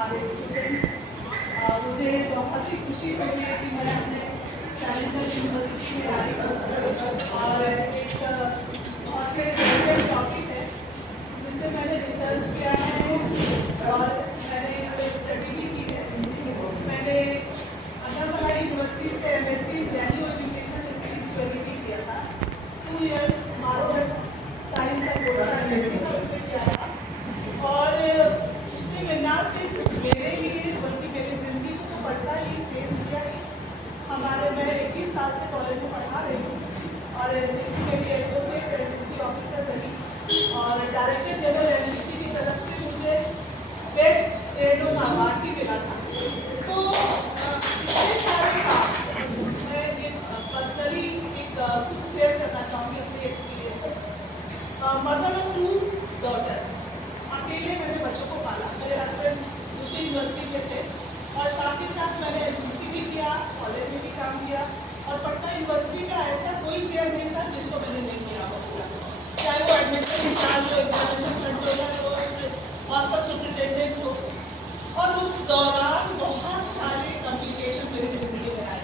हमारे स्टूडेंट। मुझे बहुत ही खुशी हो रही है कि मैं अपने चैलेंजर यूनिवर्सिटी में आई हूँ और एक बहुत ही रिलेटेड टॉपिक है जिससे मैंने रिसर्च किया है और मैंने इस पर स्टडी भी की है। मैंने अन्नामलाई यूनिवर्सिटी से MSc value education and spirituality किया था। 2 इयर्स मास्टर साइंस का कोर्स था, MSc का उसमें किया था और उसने मिलना सिर्फ मेरे लिए बल्कि मेरी ज़िंदगी को तो बढ़ता ही चेंज किया ही। मैं 21 साल से कॉलेज में पढ़ा रही हूँ और NCC में भी एसोसिएट NCC ऑफिसर रही और डायरेक्टर जनरल NCC की तरफ से मुझे बेस्ट एडो का अवार्ड भी मिला था। तो इतने सारे काम मैं पर्सनली कुछ शेयर करना चाहूँगी अपने एक्सपीरियंस। मदर ऑफ 2 डॉटर, अकेले मैंने बच्चों को पाला। मेरे हस्बैंड दूसरी यूनिवर्सिटी में थे और साथ ही साथ मैंने NCC भी किया, कॉलेज में भी काम किया और पटना यूनिवर्सिटी का ऐसा कोई चेयर नहीं था जिसको मैंने नहीं किया हो पूरा, चाहे वो एडमिशन इंचार्ज हो, एग्जामिनेशन कंट्रोलर हो, औसत सुपरिटेंडेंट हो। और उस दौरान बहुत सारे कॉम्प्लिकेशन मेरी जिंदगी में आए।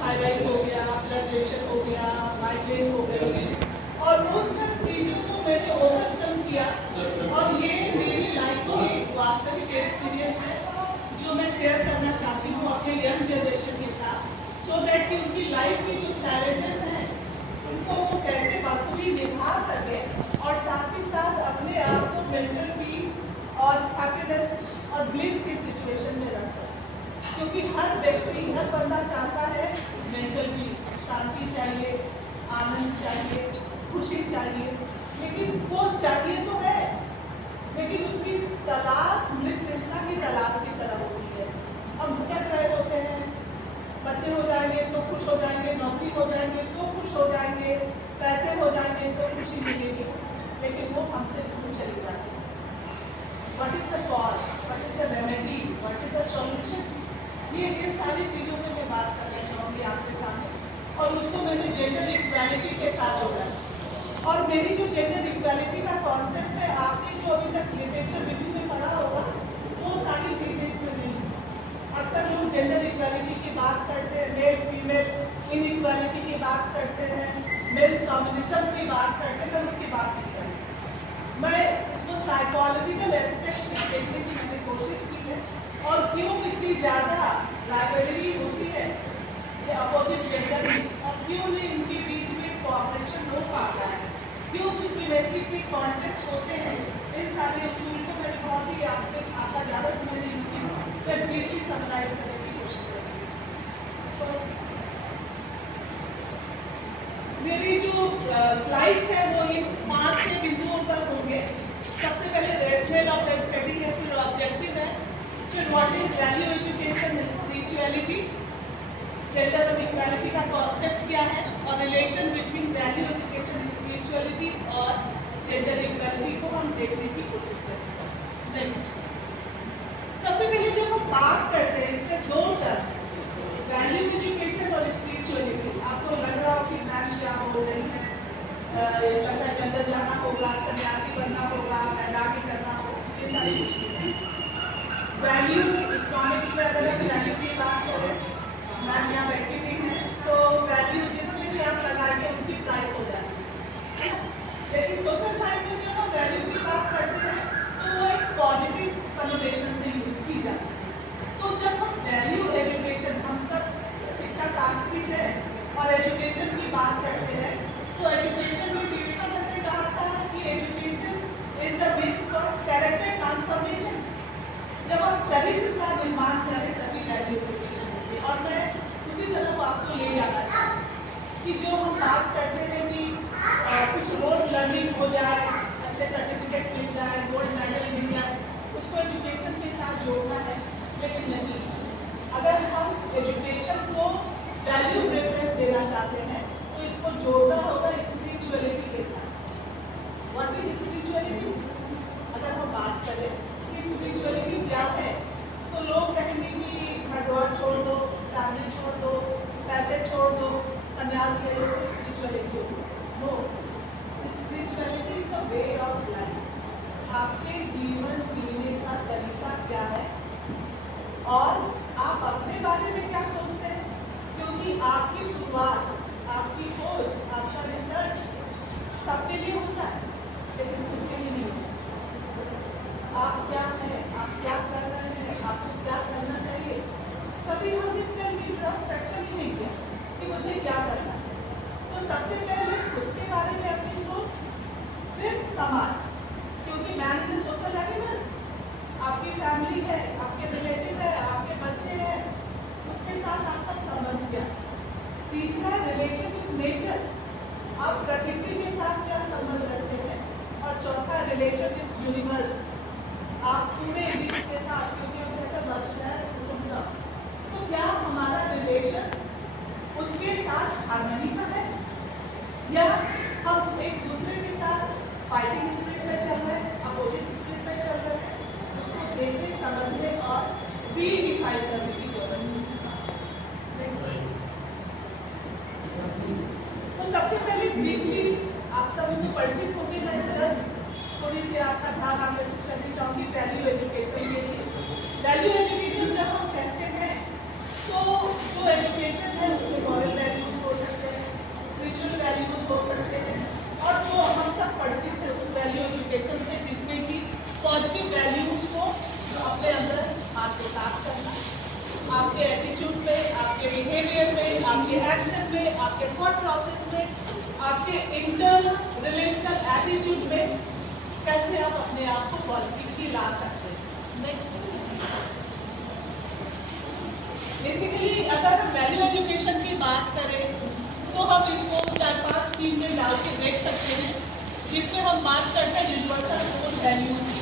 थायराइड हो गया, ब्लड प्रेशर हो गया, माइग्रेन हो गई और उन सब चीज़ों को मैंने ओवरकम किया और ये मेरी लाइफ की एक वास्तविक एक्सपीरियंस है जो मैं शेयर करना चाहती हूँ अपने यंग जनरेशन के साथ, सो दैट कि उनकी लाइफ की जो चैलेंजेस हैं उनको वो कैसे बखूबी निभा सके और साथ ही साथ अपने आप को मेंटल पीस और हैप्पीनेस और ब्लिस की सिचुएशन में रख सके। क्योंकि हर व्यक्ति, हर बंदा चाहता है मेंटल पीस, शांति चाहिए, आनंद चाहिए, खुशी चाहिए, लेकिन वो चाहिए तो है, लेकिन उसकी तलाश मृत तृष्णा की तलाश की तरह होती है। हम भटक रहे होते हैं, बच्चे हो जाएंगे तो खुश हो जाएंगे, नौकरी हो जाएंगे तो खुश हो जाएंगे, पैसे हो जाएंगे तो खुशी मिलेगी, लेकिन वो हमसे दूर चली जाती है। What is the cause, what is the remedy, what is the solution, ये सारी चीज़ों में मैं बात करना चाहूँगी आपके सामने और उसको मैंने जेंडर इक्वालिटी के साथ जोड़ा। और मेरी जो जेंडर इक्वालिटी का कॉन्सेप्ट है, आपने जो अभी तक लिटरेचर रिव्यू में पढ़ा होगा वो सारी चीज़ें इसमें नहीं। अक्सर लोग जेंडर इक्वालिटी की बात करते हैं, मेल फीमेल इनइक्वालिटी की बात करते हैं, मेल शॉविनिज्म की बात करते हैं, उसकी बात नहीं करें। मैं इसको साइकोलॉजिकल एस्पेक्ट में देखने की मैंने कोशिश की है और क्यों इतनी ज़्यादा राइवलरी होती है ये अपोजिट जेंडर में और क्यों नहीं इनके बीच में कोऑपरेशन हो पाता है, क्यों सुप्रीमेसी के कॉन्टेक्स्ट होते हैं। इन सारे उसूल को मैंने बहुत ही आपका ज़्यादा समय नहीं लूँगी, मैं ब्रीफली समराइज करने की कोशिश करूँगी। फर्स्ट, मेरी जो स्लाइड्स है वो ये 5-6 बिंदुओं पर होंगे। सबसे पहले रेशनल ऑफ द स्टडी है, फिर ऑब्जेक्टिव है, फिर what is value education and spirituality, gender और इक्वालिटी का कॉन्सेप्ट क्या है और relation between value education spirituality और जेंडर इक्वालिटी को हम देखने की कोशिश करेंगे। नेक्स्ट, सबसे पहले जब हम बात करते हैं इसके दो टर्म, वैल्यू एजुकेशन और स्पिरिचुअलिटी, आपको लग रहा हो कि मैच क्या बोल रही है, लगता है जंगल जाना होगा, सन्यासी बनना होगा, बैरागी करना होगा, ये सारी चीजें। वैल्यू इकोनॉमिक्स में अगर हम वैल्यू की बात करें, मैम यहाँ बैठी हुई है, तो वैल्यू जिसमें भी आप लगाएंगे उसकी प्राइस हो जाती है। लेकिन सोशल साइंस में जब हम वैल्यू की बात करते हैं तो वो एक पॉजिटिव कनोटेशन से यूज की जाती है। तो जब हम वैल्यू एजुकेशन, हम सब शिक्षा शास्त्री हैं और एजुकेशन की बात करते हैं, तो एजुकेशन में विवेकानंद ने कहा था कि education is the means for character transformation. जब आप चरित्र का निर्माण करें तभी वैल्यू एजुकेशन होती है। और मैं उसी तरफ आपको ले जाना चाहूँ कि जो हम बात करते हैं कि कुछ रोज लर्निंग हो जाए, अच्छे सर्टिफिकेट मिल जाए, गोल्ड मेडल मिल जाए, उसको एजुकेशन के साथ जोड़ना है, लेकिन नहीं। अगर हम एजुकेशन को वैल्यू प्रेफरेंस देना चाहते हैं तो इसको जोड़ना होगा स्पिरिचुअलिटी के साथ। What is spirituality? अगर हम बात करें कि स्पिरिचुअलिटी क्या है, तो लोग कहेंगे कि हरिद्वार छोड़ दो, फैमिली छोड़ दो, पैसे छोड़ दो, संन्यास ले लो तो स्पिरिचुअलिटी होगी। No, spirituality is a way of life. आपके जीवन तीसरा रिलेशन विथ नेचर, आप प्रकृति के साथ क्या संबंध रखते हैं। और चौथा रिलेशन विथ यूनिवर्स, आप पूरे विश्व के साथ, क्योंकि वो कहते हैं वसुधैव कुटुंबकम, तो क्या हमारा रिलेशन उसके साथ हार्मनी का है या हम एक दूसरे के साथ फाइटिंग स्पिरिट में चल रहे हैं, अपोजिट स्पिरिट में चल रहे हैं। उसको देखने, समझने और रीडिफाइन करने की जरूरत है। तो सबसे पहले ब्रीफली आप सब तो परिचित होंगे, मैं जस्ट थोड़ी सी आपका ध्यान आकर्षित करना चाहूँगी वैल्यू एजुकेशन के लिए। वैल्यू एजुकेशन जब हम कहते हैं तो जो एजुकेशन है उसमें मॉरल वैल्यूज हो सकते हैं, स्पिरिचुअल वैल्यूज हो सकते हैं, और जो हम सब परिचित हैं उस वैल्यू एजुकेशन से जिसमें कि पॉजिटिव वैल्यूज को अपने अंदर आत्मसात करना, आपके एटीट्यूड में, आपके बिहेवियर में, आपके एक्शन में, आपके थॉट प्रोसेस में, आपके इंटर रिलेशनल एटीट्यूड में कैसे आप अपने आप को पॉजिटिवली ला सकते हैं। नेक्स्ट, बेसिकली अगर हम वैल्यू एजुकेशन की बात करें तो हम इसको 4-5 टीम में डाल के देख सकते हैं, जिसमें हम बात करते हैं यूनिवर्सल कोर वैल्यूज की,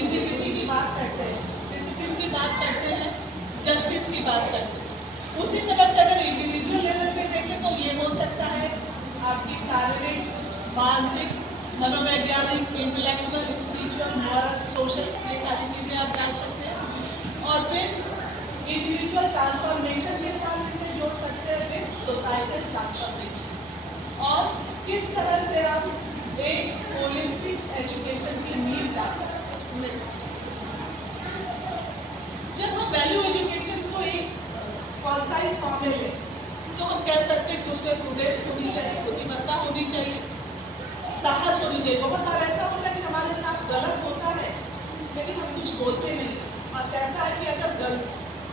इंटीग्रिटी की बात करते हैं, डिसिप्लिन की बात करते हैं, जस्टिस की बात करते हैं। उसी तरह से अगर इंडिविजुअल लेवल पे देखें तो ये हो सकता है आपकी शारीरिक, मानसिक, मनोवैज्ञानिक, इंटेलेक्चुअल, स्पिरिचुअल, मॉरल, सोशल, ये सारी चीज़ें आप डाल सकते हैं। और फिर इंडिविजुअल ट्रांसफॉर्मेशन के साथ इसे जोड़ सकते हैं विद सोसाइटल ट्रांसफॉर्मेशन, और किस तरह से आप एक होलिस्टिक एजुकेशन की नींव डालते हैं। नेक्स्ट, जब हम वैल्यू एजुकेशन को एक कॉन्साइज फॉर्म में लें तो हम कह सकते हैं कि उसमें प्रूडेंस होनी चाहिए, बुद्धिमत्ता होनी चाहिए, साहस होनी चाहिए। बहुत बार ऐसा होता है कि हमारे साथ गलत होता है लेकिन हम कुछ बोलते नहीं, और कहता है कि अगर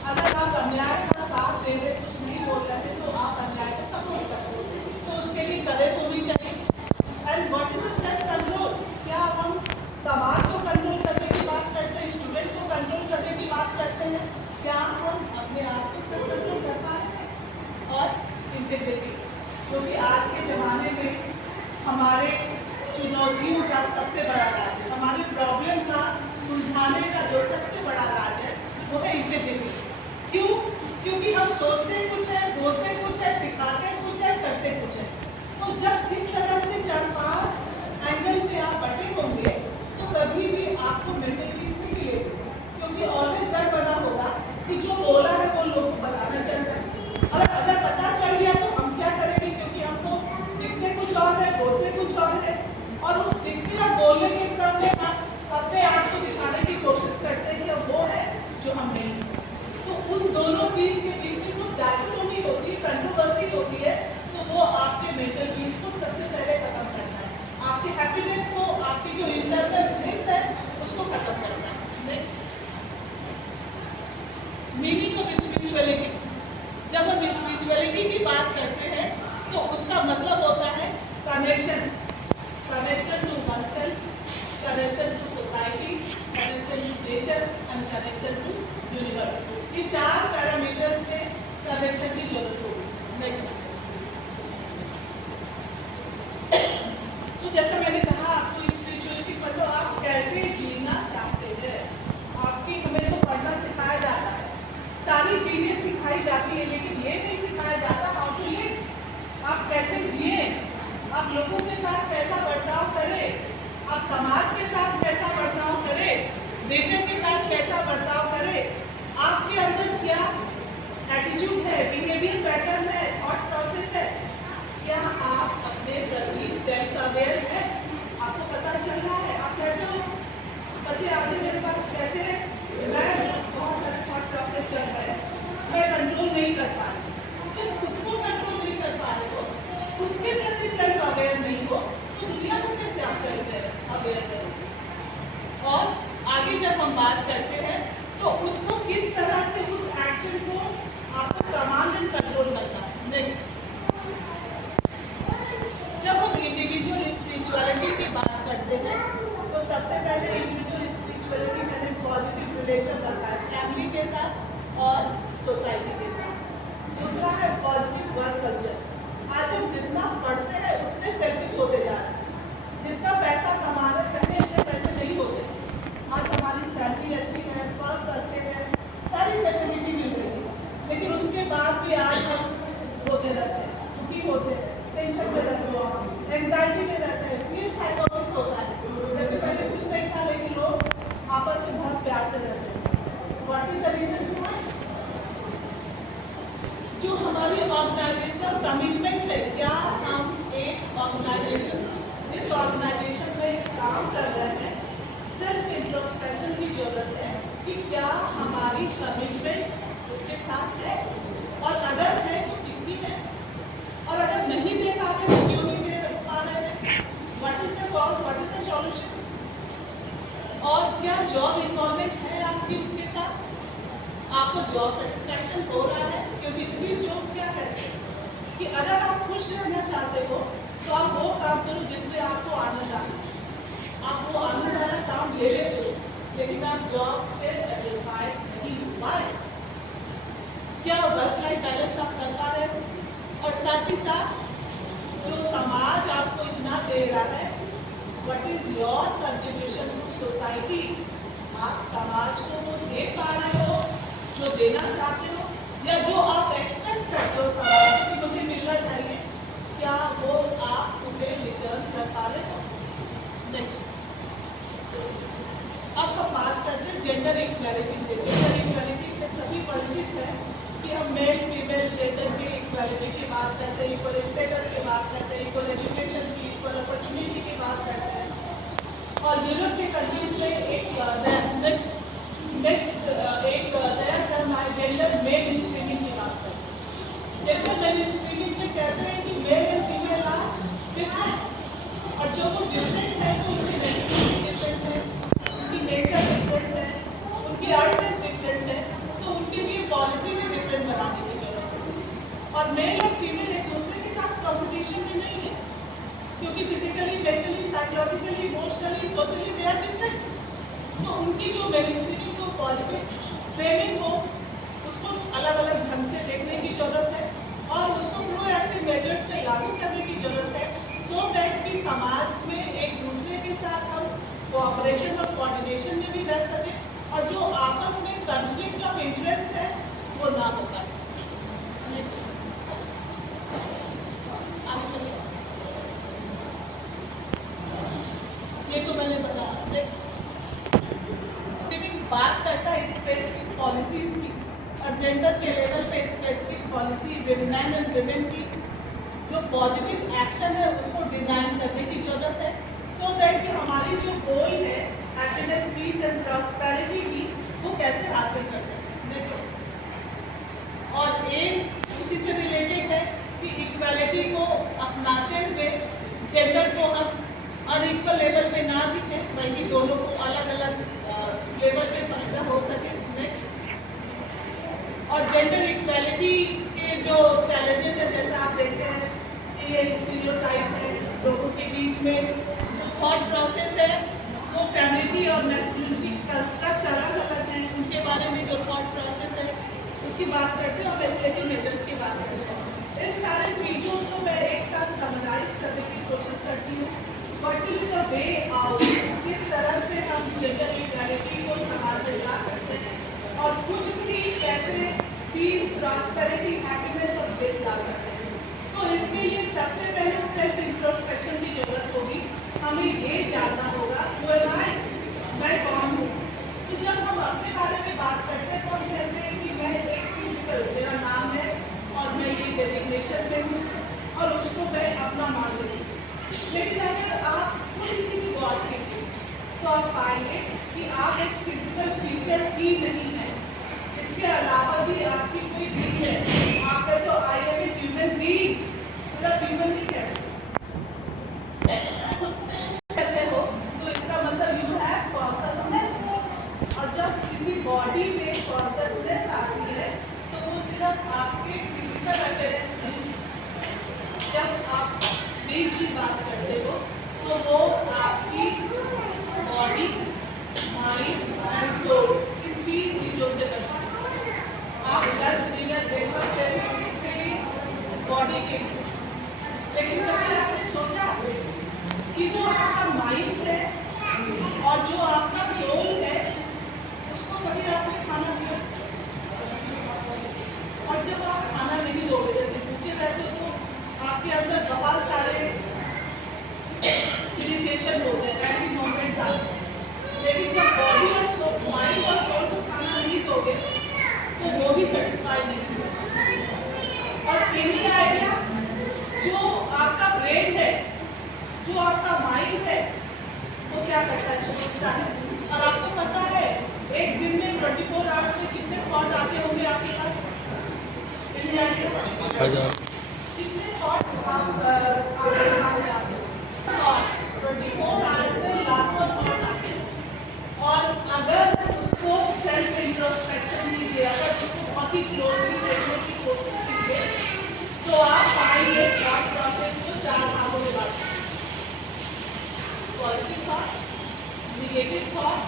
आप अन्याय का साथ दे रहे, कुछ नहीं बोल रहे तो आप अन्याय को सपोर्ट करते हो, तो उसके लिए करेज होनी चाहिए। And what is the self control, क्या हम समाज को कंट्रोल करने की बात करते हैं, स्टूडेंट्स को कंट्रोल करने की बात करते हैं, क्या हम अपने आप को सेल्फ कंट्रोल कर पा रहे हैं। और इंटीग्रिटी, क्योंकि आज के ज़माने में हमारे चुनौतियों का सबसे बड़ा राज है, हमारी प्रॉब्लम का सुलझाने का जो सबसे बड़ा राज है वो है इंटीग्रिटी। क्यों? क्योंकि हम सोचते कुछ है, बोलते कुछ है, दिखाते कुछ है, करते कुछ है। तो जब इस तरह से 4-5 एंगल पे आप बटे होंगे तो कभी भी आपको मेंटल पीस नहीं मिलेगी, क्योंकि ऑलवेज डर बना होगा कि जो बोला है वो लोग को बताना चल जाए, और अगर पता चल गया तो हम क्या करेंगे, क्योंकि हम तो दिखते कुछ और है, बोलते कुछ और है, और उस दिखते और बोलने के क्रम में हम अपने आप को दिखाने की कोशिश करते हैं कि वो है जो हम नहीं हैं। तो उन दोनों चीज के बीच में जो डायकोटोमी होती है, कंट्रोवर्सी होती है, तो वो आपके मेंटल पीस को सबसे पहले खत्म करता है, आपके हैप्पीनेस को, आपकी जो इंटरनल ब्लिस है उसको खत्म करता है। नेक्स्ट, मीनिंग ऑफ स्पिरिचुअलिटी, जब हम स्पिरिचुअलिटी की बात करते हैं तो उसका मतलब होता है connection, connection to oneself, connection to society, connection to nature and connection to universe. ये 4 पैरामीटर्स पे कनेक्शन की जरूरत होगी। नेक्स्ट, तो जैसा मैंने कहा आपको स्पिरिचुअलिटी मतलब आप कैसे जीना चाहते हैं, आपकी हमें तो पढ़ना सिखाया जाता है, सारी चीजें सिखाई जाती है, लेकिन ये नहीं सिखाया जाता हाउ टू लिव, आप कैसे जिए, आप लोगों के साथ कैसा बर्ताव करें, आप समाज के साथ कैसा बर्ताव करें, नेचर के साथ कैसा बर्ताव करें, आपके अंदर क्या एटीट्यूड है, बिहेवियर पैटर्न है, थॉट प्रोसेस है, क्या आप अपने प्रति सेल्फ अवेयर है, आपको पता चल रहा है। आप कहते हो, बच्चे आते मेरे पास कहते हैं मैं बहुत सारे थॉट प्रोसेस चल रहे हैं, मैं कंट्रोल नहीं कर पा रही। जब खुद को कंट्रोल नहीं कर पा रहे हो, खुद के प्रति सेल्फ अवेयर नहीं हो, तो दुनिया को कैसे आप सेल्फ अवेयर करोगे। और आगे जब हम बात करते हैं तो उसको किस तरह से उस एक्शन को आपको कमांड एंड कंट्रोल करना है। नेक्स्ट, जब हम इंडिविजुअल स्पिरिचुअलिटी की बात करते हैं तो सबसे पहले इंडिविजुअल स्पिरिचुअलिटी मैंने पॉजिटिव रिलेशन रखा है फैमिली के साथ और सोसाइटी के साथ। दूसरा है पॉजिटिव वर्क कल्चर। आज हम जितना पढ़ते हैं उतने सेल्फिश होते जा रहे हैं। जितना पैसा कमा रहे हैं पहले इतने पैसे नहीं होते। आज हमारी सैलरी अच्छी है, पर्क्स अच्छे हैं, सारी फैसिलिटी मिल रही है, लेकिन उसके बाद भी आज हम होते रहते हैं, दुखी होते हैं, टेंशन में रहते हैं, एंजाइटी में रहते हैं, फिर साइकोसिस होता है। जबकि पहले कुछ नहीं था, लेकिन लोग आपस में बहुत प्यार से रहते हैं। What is the reason behind? जो हमारी ऑर्गेनाइजेशनल कमिटमेंट है, क्या हम एक ऑर्गेनाइजेशन जिस ऑर्गेनाइजेशन में काम कर रहे हैं, सेल्फ इंट्रोस्पेक्शन की जरूरत है कि क्या हमारी कमिटमेंट उसके साथ है, और अगर है तो कितनी है, और अगर नहीं दे पा रहे तो क्यों नहीं दे पा रहे हैं, what is the cause, what is the solution, और क्या जॉब इन्वॉल्वमेंट है आपकी उसके साथ, आपको जॉब सेटिस्फैक्शन हो रहा है। क्योंकि स्टीव जॉब्स क्या कहते हैं कि अगर आप खुश रहना चाहते हो तो आप वो काम करो जिसमें आपको आनंद आता है। आप वो आनंद वाला काम ले लेते हो, लेकिन आप जॉब से सेटिस्फाइड नहीं हो पा रहे। क्या वर्क लाइफ बैलेंस आप कर पा रहे हो? और साथ ही साथ जो समाज आपको इतना दे रहा है, what is your contribution to society? आप समाज को वो दे पा रहे हो जो देना चाहते हो, या जो आप एक्सपेक्ट करते हो समाज से कि मुझे मिलना चाहिए, क्या वो आप उसे रिटर्न कर पा रहे हो? नेक्स्ट, अब हम बात करते हैं जेंडर इक्वालिटी से। जेंडर इक्वालिटी से सभी परिचित है कि हम मेल फीमेल जेंडर के इक्वालिटी की बात करते हैं, इक्वल स्टेटस की बात करते हैं, इक्वल एजुकेशन की, इक्वल अपॉर्चुनिटी की बात करते हैं। और यूरोप के कंट्रीज में एक नेक्स्ट एक नया टर्म है जेंडर मेल स्ट्रीमिंग की बात करते हैं। जेंडर मेल स्ट्रीमिंग में कहते हैं कि male and female are different, और जो वो डिफरेंट है तो उनकी नेसेसिटी डिफरेंट है, उनकी नेचर डिफरेंट है, उनकी अर्थ डिफरेंट है, तो उनके लिए पॉलिसी में डिफरेंट बनाने की जरूरत है। और मेल और फीमेल एक दूसरे के साथ कंपटीशन में नहीं है, क्योंकि physically, mentally, psychologically, emotionally, socially they are different. तो उनकी जो मेल जो पॉजिटिव फ्रेमिंग हो, उसको अलग अलग ढंग से देखने की जरूरत है, और उसको प्रोएक्टिव मेजर्स में लागू करने की जरूरत है, सो दैट कि समाज में एक दूसरे के साथ हम कोऑपरेशन और कोऑर्डिनेशन में भी रह सके, और जो आपस में कॉन्फ्लिक्ट ऑफ इंटरेस्ट है वो ना हो पाए। नेक्स्ट, आगे चलिए, ये तो मैंने बताया। नेक्स्ट, बात करता है स्पेसिफिक पॉलिसीज की, और जेंडर के लेवल पे specific policy man and women की जो पॉजिटिव एक्शन है उसको डिजाइन करने की जरूरत है, सो दैट कि हमारी जो गोल है हैप्पीनेस, पीस एंड प्रॉस्पेरिटी की, वो कैसे हासिल कर सकें। नेक्स्ट, और एक उसी से रिलेटेड है कि इक्वालिटी को अपनाते हुए जेंडर को हम अनइक्वल लेवल पे ना दिखे, बल्कि दोनों को अलग अलग लेवल पे फायदा हो सके। नेक्स्ट, और जेंडर इक्वालिटी के जो चैलेंजेस है, जैसे आप देखते हैं कि ये स्टीरियोटाइप है, लोगों के बीच में जो थॉट प्रोसेस है वो फेमिनिटी और मैस्कुलिनिटी कंस्ट्रक्ट अलग अलग हैं, उनके बारे में जो थॉट प्रोसेस है उसकी बात करते हैं, और लेजिस्लेटिव मेजर्स की बात करते हैं। इन सारी चीज़ों को मैं एक साथ समराइज करने की कोशिश करती हूँ। What will be the way out, किस तरह से हम जेंडर इक्वालिटी को समाज में ला सकते हैं, और खुद भी कैसे पीस, प्रॉस्पेरिटी, हैप्पीनेस और ब्लिस ला सकते हैं। तो इसके लिए सबसे पहले सेल्फ इंट्रोस्पेक्शन की जरूरत होगी। हमें ये जानना होगा मैं कौन हूँ। तो जब हम अपने बारे में बात करते हैं तो हम कहते हैं कि मैं एक फिजिकल, मेरा नाम है और मैं ये डेजिग्नेशन में हूँ, और उसको मैं अपना मान लेती हूँ। लेकिन अगर आप खुद इसी की गौर कीजिए तो आप पाएंगे कि आप एक फिजिकल फीचर ही नहीं है, इसके अलावा भी आपकी कोई बीइंग है। आप कहते हो I am a human being, तो आप ह्यूमन नहीं कहते हो, तो इसका मतलब यू हैव कॉन्शसनेस। और जब किसी बॉडी में कॉन्शसनेस आती है तो वो सिर्फ आपके फिजिकल अपीयरेंस नहीं, जब आप बीइंग की बात करते हो तो वो आपकी बॉडी, माइंड एंड सोल, इन तीन चीजों से बनती है। आप लंच, डिनर, ब्रेकफास्ट लेते हो, 1000 कितने थॉट्स आप आपके दिमाग में आते हैं? 24 आवर्स में लाखों थॉट आते हैं। और अगर उसको सेल्फ इंट्रोस्पेक्शन कीजिए, अगर उसको बहुत ही क्लोजली देखने की कोशिश कीजिए, तो आप पाएंगे थॉट प्रोसेस को 4 भागों में बांट सकते हैं। Positive thought, negative thought,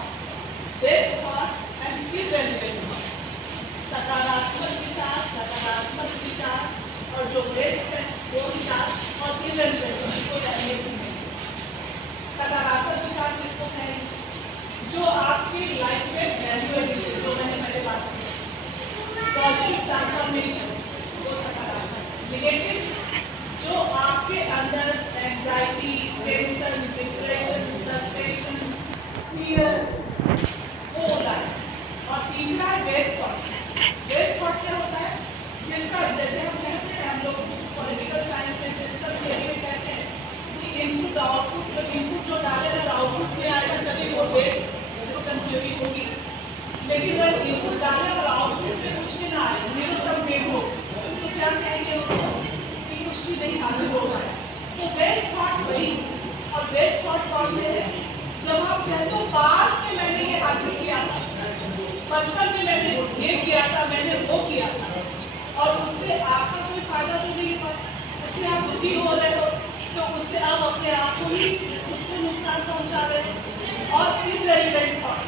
best thought and irrelevant thought. सकारात्मक विचार, नकारात्मक विचार और जो बेस्ट है वो विचार, और इररिलेवेंट कोई अहमियत नहीं है। सकारात्मक विचार किसको कहेंगे? जो आपकी लाइफ में वैल्यू एडिशन, जो मैंने पहले बात की, पॉजिटिव ट्रांसफॉर्मेशन, वो सकारात्मक। नेगेटिव, जो आपके अंदर anxiety, tension, depression, frustration, fear, वो होता है। और तीसरा है वेस्ट थॉट। वेस्ट थॉट क्या होता है? जिसका, जैसे हम कहते हैं, हम लोग पॉलिटिकल साइंस में सिस्टम थ्योरी में कहते हैं कि इनपुट आउटपुट, तो इनपुट जो डालेगा तो आउटपुट में आएगा, तभी वो बेस्ट सिस्टम थ्योरी होगी। लेकिन अगर इनपुट डाले और आउटपुट में कुछ भी ना आए, जीरो सम गेम हो, तो क्या कहेंगे उसको? कि कुछ भी नहीं हासिल हो पाया। तो बेस्ट थॉट वही। और बेस्ट थॉट कौन से है? जब आप कहते हो पास्ट में मैंने ये हासिल किया था, बचपन में मैंने ये किया था, मैंने वो किया था, और उससे आपका कोई फायदा तो नहीं हुआ, उससे आप दुखी हो रहे हो, तो उससे आप अपने आप को ही खुद को नुकसान पहुंचा रहे हो। और इररिलेवेंट थॉट,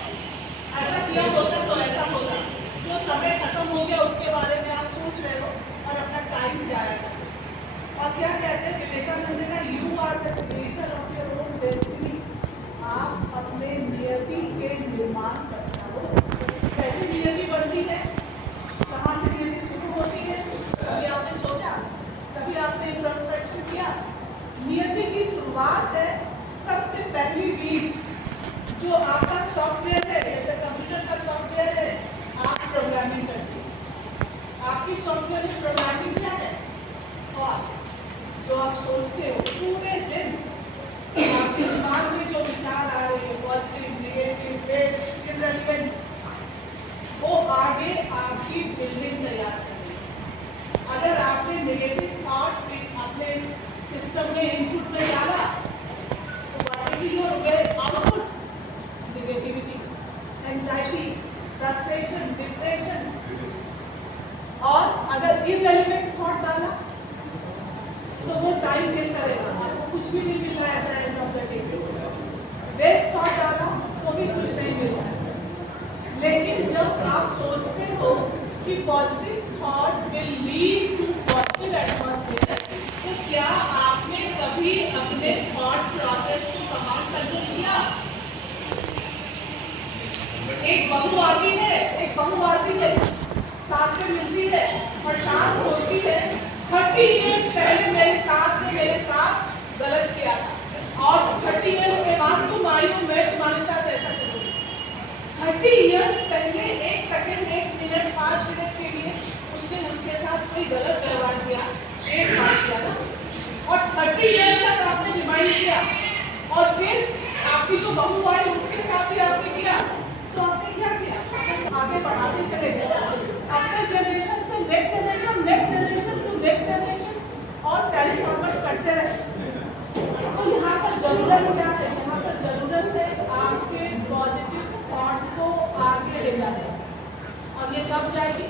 ऐसा किया होता तो ऐसा होता, जो समय खत्म हो गया उसके बारे में आप सोच रहे हो और अपना टाइम जाया कर रहे हो। और क्या कहते हैं विवेकानंद का, you are the creator of your own destiny. आप अपने नियति के निर्माण करता हो। कैसे नियति बनती है? कहाँ से नियति शुरू होती है? कभी आपने सोचा? कभी आपने इंट्रोस्पेक्शन किया? नियति की शुरुआत है सबसे पहली बीज, जो आपका सॉफ्टवेयर है, जैसे कंप्यूटर का सॉफ्टवेयर है, आप प्रोग्रामिंग करते हो। आपकी सॉफ्टवेयर में प्रोग्रामिंग क्या है? और जो आप सोचते हो पूरे दिन, आपके दिमाग में जो विचार आ रहे हैं, पॉजिटिव, नेगेटिव, बेस्ट, इररिलेवेंट, वो आगे आपकी बिल्डिंग तैयार करेगी। अगर आपने नेगेटिव थॉट अपने सिस्टम में इनपुट में डाला, तो what will be your output? Negativity, anxiety, frustration, depression. और अगर इररिलेवेंट थॉट डाला, तो वो टाइम किल करेगा, आपको कुछ भी नहीं मिल रहा है end of the day. Best thought डाला तो भी कुछ नहीं मिल रहा है। लेकिन जब आप सोचते हो कि positive thought will lead to positive atmosphere, तो क्या आपने कभी अपने थॉट प्रोसेस को कमांड कंट्रोल किया? एक बहू आती है, एक बहू आती है, सास से मिलती है और सास बोलती है 30 इयर्स पहले मेरी सास ने मेरे साथ गलत किया था, और 30 इयर्स के बाद तुम आई हो, मैं तुम्हारे साथ ऐसा करूंगी। 30 इयर्स पहले एक सेकंड, एक मिनट, 5 मिनट के लिए उसने उसके साथ कोई गलत व्यवहार किया, एक बात किया ना, और 30 इयर्स तक आपने रिमाइंड किया, और फिर आपकी जो बहू आई उसके साथ ही आपने किया, तो आपने क्या किया? आगे बढ़ाते चले गए अपने जनरेशन से next generation, next generation to next generation, और कैरी फॉरवर्ड करते रहे। तो यहाँ पर जरूरत क्या है? यहाँ पर जरूरत है आपके पॉजिटिव थॉट को आगे ले जाने। और ये कब जाएगी,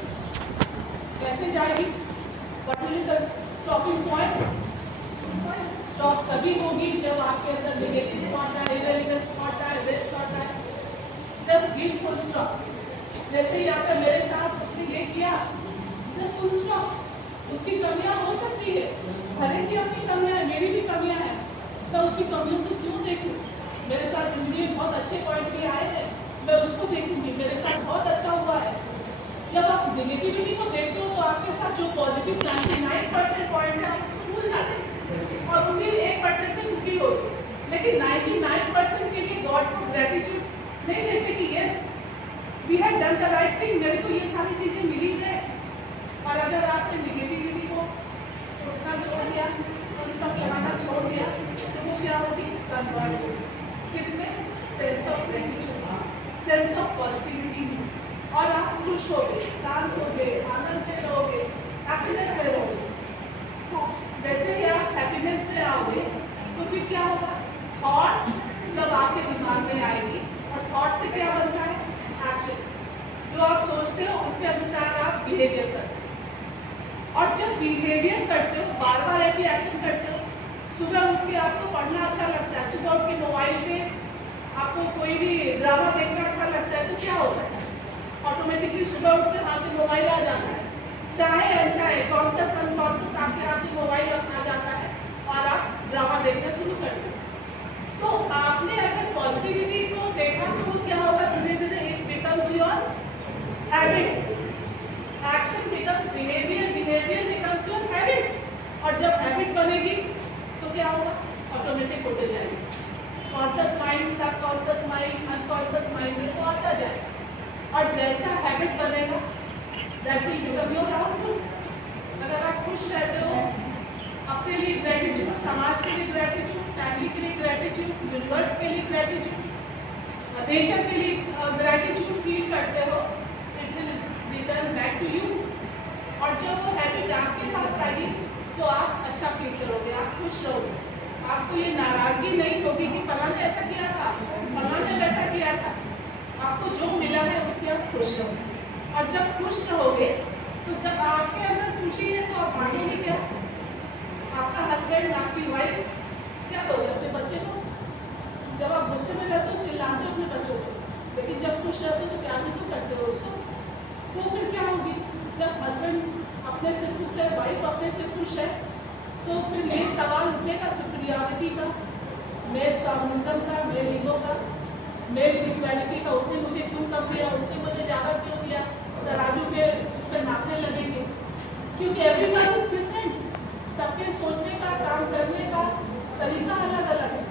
कैसे जाएगी? What will the stopping point? Stop तभी होगी जब आपके अंदर नेगेटिव थॉट आए, इररिलेवेंट थॉट आए, वेस्ट थॉट आए। Just give full stop. जैसे ही आता मेरे साथ उसने ये किया, जस्ट फुल स्टॉप। उसकी कमियां हो सकती है, हर एक की अपनी कमियां है, मेरी भी कमियां हैं, मैं उसकी कमियों को क्यों देखूं? मेरे साथ जिंदगी में बहुत अच्छे पॉइंट भी आए हैं, मैं उसको देखूंगी, मेरे साथ बहुत अच्छा हुआ है। जब आप नेगेटिविटी को देखते हो तो आपके साथ जो पॉजिटिव 99% पॉइंट है आप उसको भूल जाते हैं और उसी 1% पे दुखी होते हैं। लेकिन 99% के लिए गॉड को ग्रेटिट्यूड नहीं देते कि yes we have done the right thing, मेरे को ये सारी चीजें मिली है। और अगर आपने नेगेटिविटी को सोचना छोड़ दिया, उसका लगाना छोड़ दिया, तो वो क्या होगी? कन्वर्ट होगी किसमें? Sense of gratitude, sense of positivity में। और आप खुश हो गए, शांत हो गए, आनंद में रहोगे, हैप्पीनेस में रहोगे। जैसे ही आप हैप्पीनेस में आओगे तो फिर क्या होगा, थॉट जब आपके दिमाग में आएगी, और थॉट से क्या बनता है, एक्शन। जो आप सोचते हो उसके अनुसार आप बिहेवियर करते हो, और जब बिहेवियर करते हो, बार बार एक ही एक्शन करते हो, सुबह उठ के आपको पढ़ना अच्छा लगता है, सुबह उठ के मोबाइल पे आपको कोई भी ड्रामा देखना अच्छा लगता है, तो क्या होता है, ऑटोमेटिकली सुबह उठ के हाथ में मोबाइल आ जाता है, चाहे अनचाहे कॉन्शियस अनकॉन्शियस आपके हाथ में मोबाइल आ जाता है और आप ड्रामा देखना शुरू कर देते हो। तो आपने अगर पॉजिटिविटी को देखा तो वो क्या होगा, धीरे धीरे it becomes your habit, action becomes behaviour, behaviour becomes your habit, और जब हैबिट बनेगी तो क्या होगा, ऑटोमेटिक होते जाएगी, कॉन्शियस माइंड, सब कॉन्शियस माइंड, अनकॉन्शियस माइंड में वो आता जाएगा, और जैसा हैबिट बनेगा that will become your output. अगर आप खुश रहते हो, अपने लिए ग्रेटिट्यूड, समाज के लिए ग्रेटिट्यूड, फैमिली के लिए ग्रेटिट्यूड, यूनिवर्स के लिए ग्रेटिट्यूड, नेचर के लिए ग्रेटिट्यूड फील करते हो, it will return back to you, और जब वो हैबिट आपके पास आएगी तो आप अच्छा फील करोगे, आप खुश रहोगे, आपको ये नाराजगी नहीं होगी कि फलाने ऐसा किया था, फलाने वैसा किया था, आपको जो मिला है उससे आप खुश रहोगे, और जब खुश रहोगे तो जब आपके अंदर खुशी है तो आप मांगोगे क्या, आपका हस्बैंड, आपकी वाइफ क्या दोगे, अपने बच्चे को, जब आप गुस्से में रहते हो चिल्लाते हो अपने बच्चों को, लेकिन जब खुश रहते हो तो प्यार भी तो करते हो उसको, तो फिर क्या होगी, जब हस्बैंड अपने से खुश है, वाइफ अपने से खुश है, तो फिर ये सवाल उठेगा सुपीरियरिटी का, मेल शॉविनिज्म का, मेल ईगो का, मेल इक्वालिटी का, उसने मुझे क्यों कम दिया, उसने मुझे ज़्यादा क्यों दिया, तराजू पे उस पर नापने लगेंगे, क्योंकि एवरीवन इज डिफरेंट, सबके सोचने का, काम करने का तरीका अलग अलग है,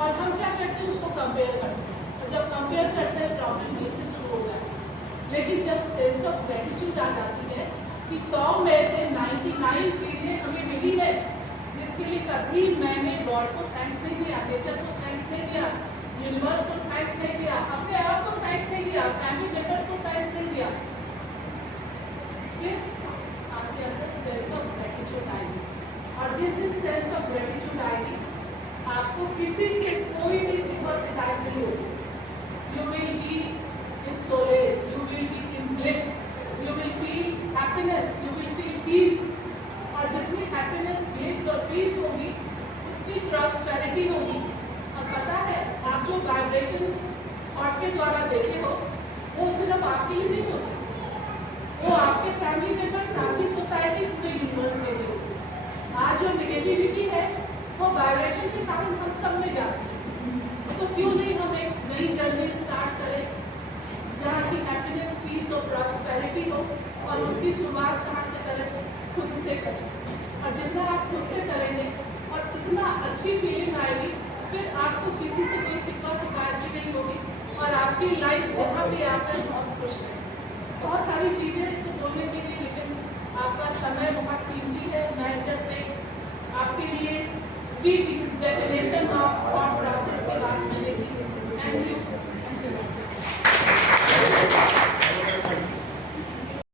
और हम क्या करते हैं, उसको कंपेयर करते हैं, और जब कंपेयर करते हैं प्रॉब्लम यहीं से शुरू हो जाती है। लेकिन जब सेंस ऑफ ग्रेटिट्यूड आ जाती है कि 100 में से 99 चीज़ें हमें मिली है जिसके लिए कभी मैंने गॉड को थैंक्स नहीं दिया, नेचर को थैंक्स नहीं दिया, यूनिवर्स को थैंक्स नहीं दिया, अपने आप को थैंक्स नहीं दिया, फैमिली मेंबर्स को थैंक्स नहीं दिया, फिर आपके अंदर सेंस ऑफ ग्रेटिट्यूड आएगी, और जिस दिन सेंस ऑफ ग्रेटिट्यूड आएगी आपको किसी से कोई भी शिकायत नहीं होगी, you will be in solace, you will be in bliss, you will feel happiness, you will feel peace, और जितनी हैप्पीनेस, ब्लिस और पीस होगी उतनी प्रॉस्पेरिटी होगी, और पता है आप जो वाइब्रेशन थॉट के द्वारा देते हो वो सिर्फ आपके लिए नहीं होता, वो आपके फैमिली मेंबर्स, आपकी सोसाइटी, पूरे यूनिवर्स के लिए होती है। आज जो नेगेटिविटी है वो वाइब्रेशन के कारण हम सब में जाती है, तो क्यों नहीं हम एक नई जर्नी स्टार्ट करें जहाँ की हैप्पीनेस, पीस और प्रॉस्पेरिटी हो, और उसकी शुरुआत कहाँ से करें, खुद से करें, और जितना आप खुद से करेंगे और इतना अच्छी फीलिंग आएगी, फिर आपको किसी से कोई शिकायत भी नहीं होगी, और आपकी लाइफ जहाँ भी आप हैं बहुत खुश